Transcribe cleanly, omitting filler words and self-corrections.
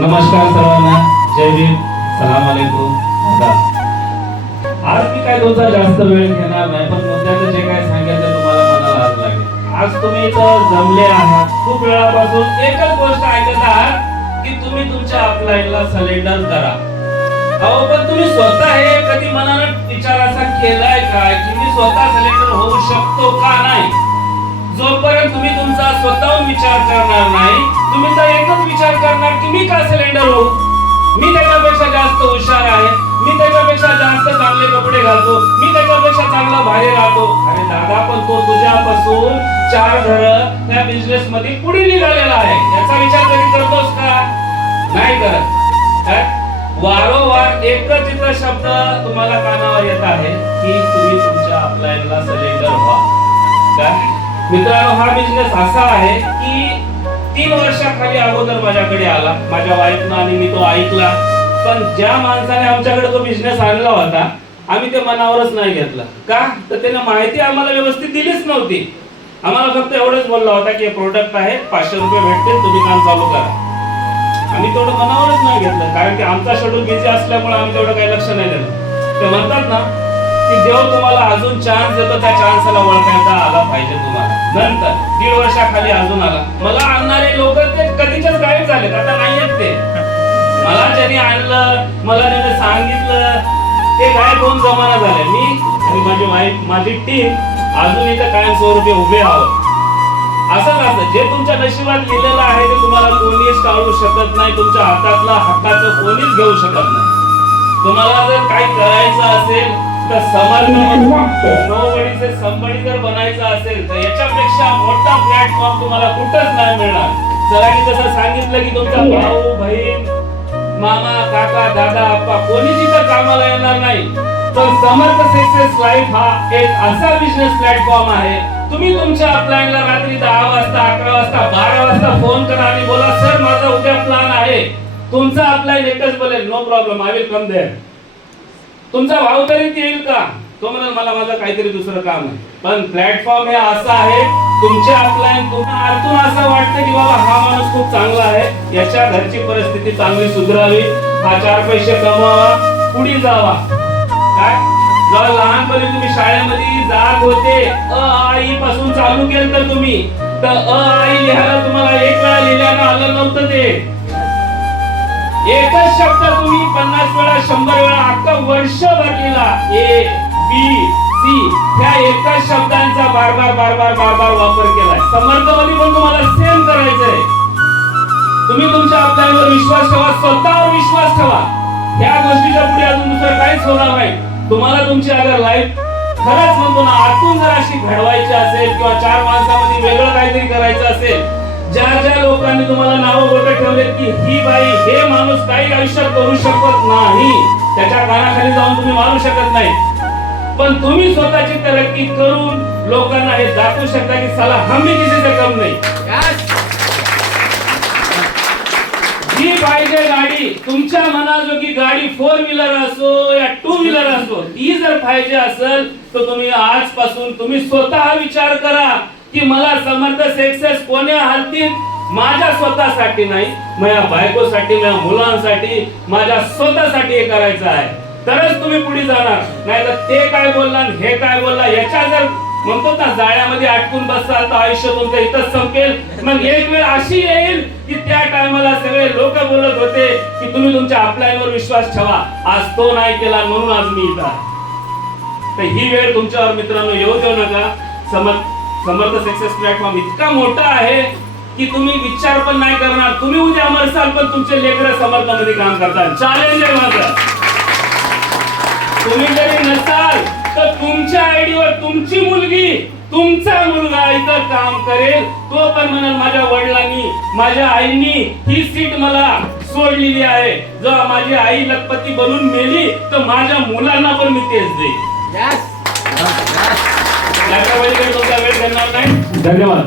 नमस्कार सर्वांना, जय भीम, सलाम अलैकुम. आज मी काय तुमचा जास्त वेळ घेणार नाही, पण मुद्द्याचं जे काय सांगायचं तुम्हाला मनाला हात लागेल. आज तुम्ही इथं जमले आहात, खूप वेळापासून एकच गोष्ट ऐकत आहात की तुम्ही तुमच्या अपलाईनला सिलेंडर करा. अहो, पण तुम्ही स्वतः हे कधी मनानं विचार असा केलाय का की मी स्वतः सिलेंडर होऊ शकतो का नाही? जोपर्यंत तुम्ही तुमचा स्वतःहून विचार करणार नाही, तुम्ही तर एकच विचार करणार की मी का सिलेंडर होऊ, मी त्याच्यापेक्षा जास्त हुशार आहे, मी त्याच्यापेक्षा जास्त चांगले कपडे घालतो, मी त्याच्यापेक्षा चांगला बाहेर राहतो. अरे दादा, पण तो तुझ्यापासून 4 घर त्या बिझनेस मध्ये पुढे निघालेला आहे. याचा विचार कधी करतोस का? नाही करत. वारंवार एकच इथं शब्द तुम्हाला कानावर येत आहे की तुम्ही तुमच्या अपलाईनला सिलेंडर व्हा. काय मित्रांनो, हा बिझनेस असा आहे की 3 वर्षाखाली अगोदर माझ्याकडे आला, माझ्या वाईफनं, आणि मी तो ऐकला. पण ज्या माणसाने आमच्याकडे तो बिझनेस आणला होता, आम्ही ते मनावरच नाही घेतला. का तर त्याने माहिती आम्हाला व्यवस्थित दिलीच नव्हती. आम्हाला फक्त एवढंच बोलला होता की हे प्रोडक्ट आहे, 500 रुपये भेटतील, तुम्ही काम चालू करा. आम्ही तेवढं मनावरच नाही घेतलं, कारण की आमचा शेड्यूल बिझी असल्यामुळे आम्ही तेवढं काही लक्ष नाही दिलं. ते म्हणतात ना की देव तुम्हाला अजून चान्स देतो, त्या चान्सला ओळखायला आला पाहिजे तुम्हाला. नंतर 1.5 वर्षाखाली अजून आला. मला आणणारे लोक ते कधीच्याच गायब झालेत, आता नाहीयेत ते. मला ज्यांनी आणलं, मला ज्यांनी सांगितलं, ते गायब होऊन जमाना झाले. मी आणि माझी वाईफ, माझी टीम अजून इथं कायमस्वरूपी उभे आहोत. असंच असं जे तुमच्या नशिबात लिहिलेलं आहे ते तुम्हाला कोणीच टाळू शकत नाही. तुमच्या हातातला हक्काचं कोणीच घेऊ शकत नाही. तुम्हाला जर काही करायचं असेल तर संबळी जर बनायचं असेल तर याच्यापेक्षा मोठा प्लॅटफॉर्म तुम्हाला कुठंच नाही मिळणार. सरांनी तसं सांगितलं की तुमचा भाऊ, बहीण, मामा, काका, दादा, आप्पा कोणीच इथं कामाला येणार नाही. तर समर्थ सक्सेस लाईफ हा एक असा बिझनेस प्लॅटफॉर्म आहे. तुम्ही तुमच्या अपलाईनला रात्री 10 वाजता, 11 वाजता, 12 वाजता फोन करा आणि बोला, सर माझा उद्या प्लॅन आहे. तुमचा अपलाईन एकच बोलेल, no problem, I will come there. तुमचा भाऊ तरी येईल का? तो म्हणाल मला माझं काहीतरी दुसरं काम आहे. पण प्लॅटफॉर्म हे असं आहे, तुमच्या अपलाईन तुम्हाला आतून असं वाटतं की बाबा हा माणूस खूप चांगला आहे, याच्या घरची परिस्थिती चांगली सुधारावी, हा 4 पैसे कमवावा, पुढे जावा. काय जेव्हा लहानपणी तुम्ही शाळेमध्ये जात होते, अ आ ई पासून चालू केलं तर तुम्ही, तर अ आ ई लिहायला तुम्हाला 1 वेळा लिहिल्यानं आलं नव्हतं. ते एकच शब्द तुम्ही 50 वेळा, 100 वेळा, अख्खा वर्षभर लिहिला. ए बी सी ह्या एकाच शब्दांचा बार बार वापर केलाय. समर्थमध्ये पण तुम्हाला सेम करायचंय. तुम्ही तुमच्या अपलाईनवर विश्वास ठेवा, स्वतःवर विश्वास ठेवा. ह्या गोष्टीच्या पुढे अजून दुसरं काहीच होणार नाही. तुम्हाला तुमची अगर लाईफ खरंच म्हणतो ना आतून जर अशी घडवायची असेल किंवा 4 माणसामध्ये वेगळं काहीतरी करायचं असेल, ज्या लोकांनी तुम्हाला नावं बोलत ठेवलेत की ही बाई, हे माणूस काही आयुष्यात करू शकत नाही, त्याच्या कानाखाली जाऊन तुम्ही मारू शकत नाही. पण तुम्ही स्वतःची तरक्की करून लोकांना हे दाखवू शकता की साला हम भी किसी से कम नाही. जी पाहिजे गाडी, तुमच्या मनाजोगी गाडी 4 व्हीलर असो या 2 व्हीलर असो, ती जर पाहिजे असेल तर तुम्ही आजपासून तुम्ही स्वतः विचार करा की मला समर्थ सक्सेस कोणी हालतील. माझ्या स्वतःसाठी नाही, माझ्या बायकोसाठी, माझ्या मुलांसाठी, माझ्या स्वतःसाठी हे करायचं आहे. तरच तुम्ही पुढे जाणार. नाही तर ते काय बोलला, हे काय बोलला, याच्या जर म्हणतो ना जाळ्यामध्ये अटकून बसताल तर आयुष्य तुमचं इथंच संपेल. मग एक वेळ अशी येईल की त्या टायमाला सगळे लोक बोलत होते की तुम्ही तुमच्या अपलाईनवर विश्वास ठेवा, आज तो नाही केला म्हणून आज मी इथं आहे. तर ही वेळ तुमच्यावर मित्रांनो येऊ देऊ नका. समर्थ सक्सेस प्लॅटफॉर्म इतका मोठा आहे की तुम्ही विचार पण नाही करणार. तुम्ही उद्या मरसाल पण तुमचे लेकरं समर्थामध्ये काम करतात. चॅलेंज आहे माझं. तुम्ही जरी नसाल तर तुमच्या आयडीवर तुमची मुलगी, तुमचा मुलगा इथं काम करेल. तो पण म्हणाल माझ्या वडिलांनी, माझ्या आईनी ही सीट मला सोडलेली आहे. जेव्हा माझी आई लखपती बनून मेली तर माझ्या मुलांना पण मी तेच देईन. याच्या वेळी तुमचा वेळ देणार नाही. धन्यवाद.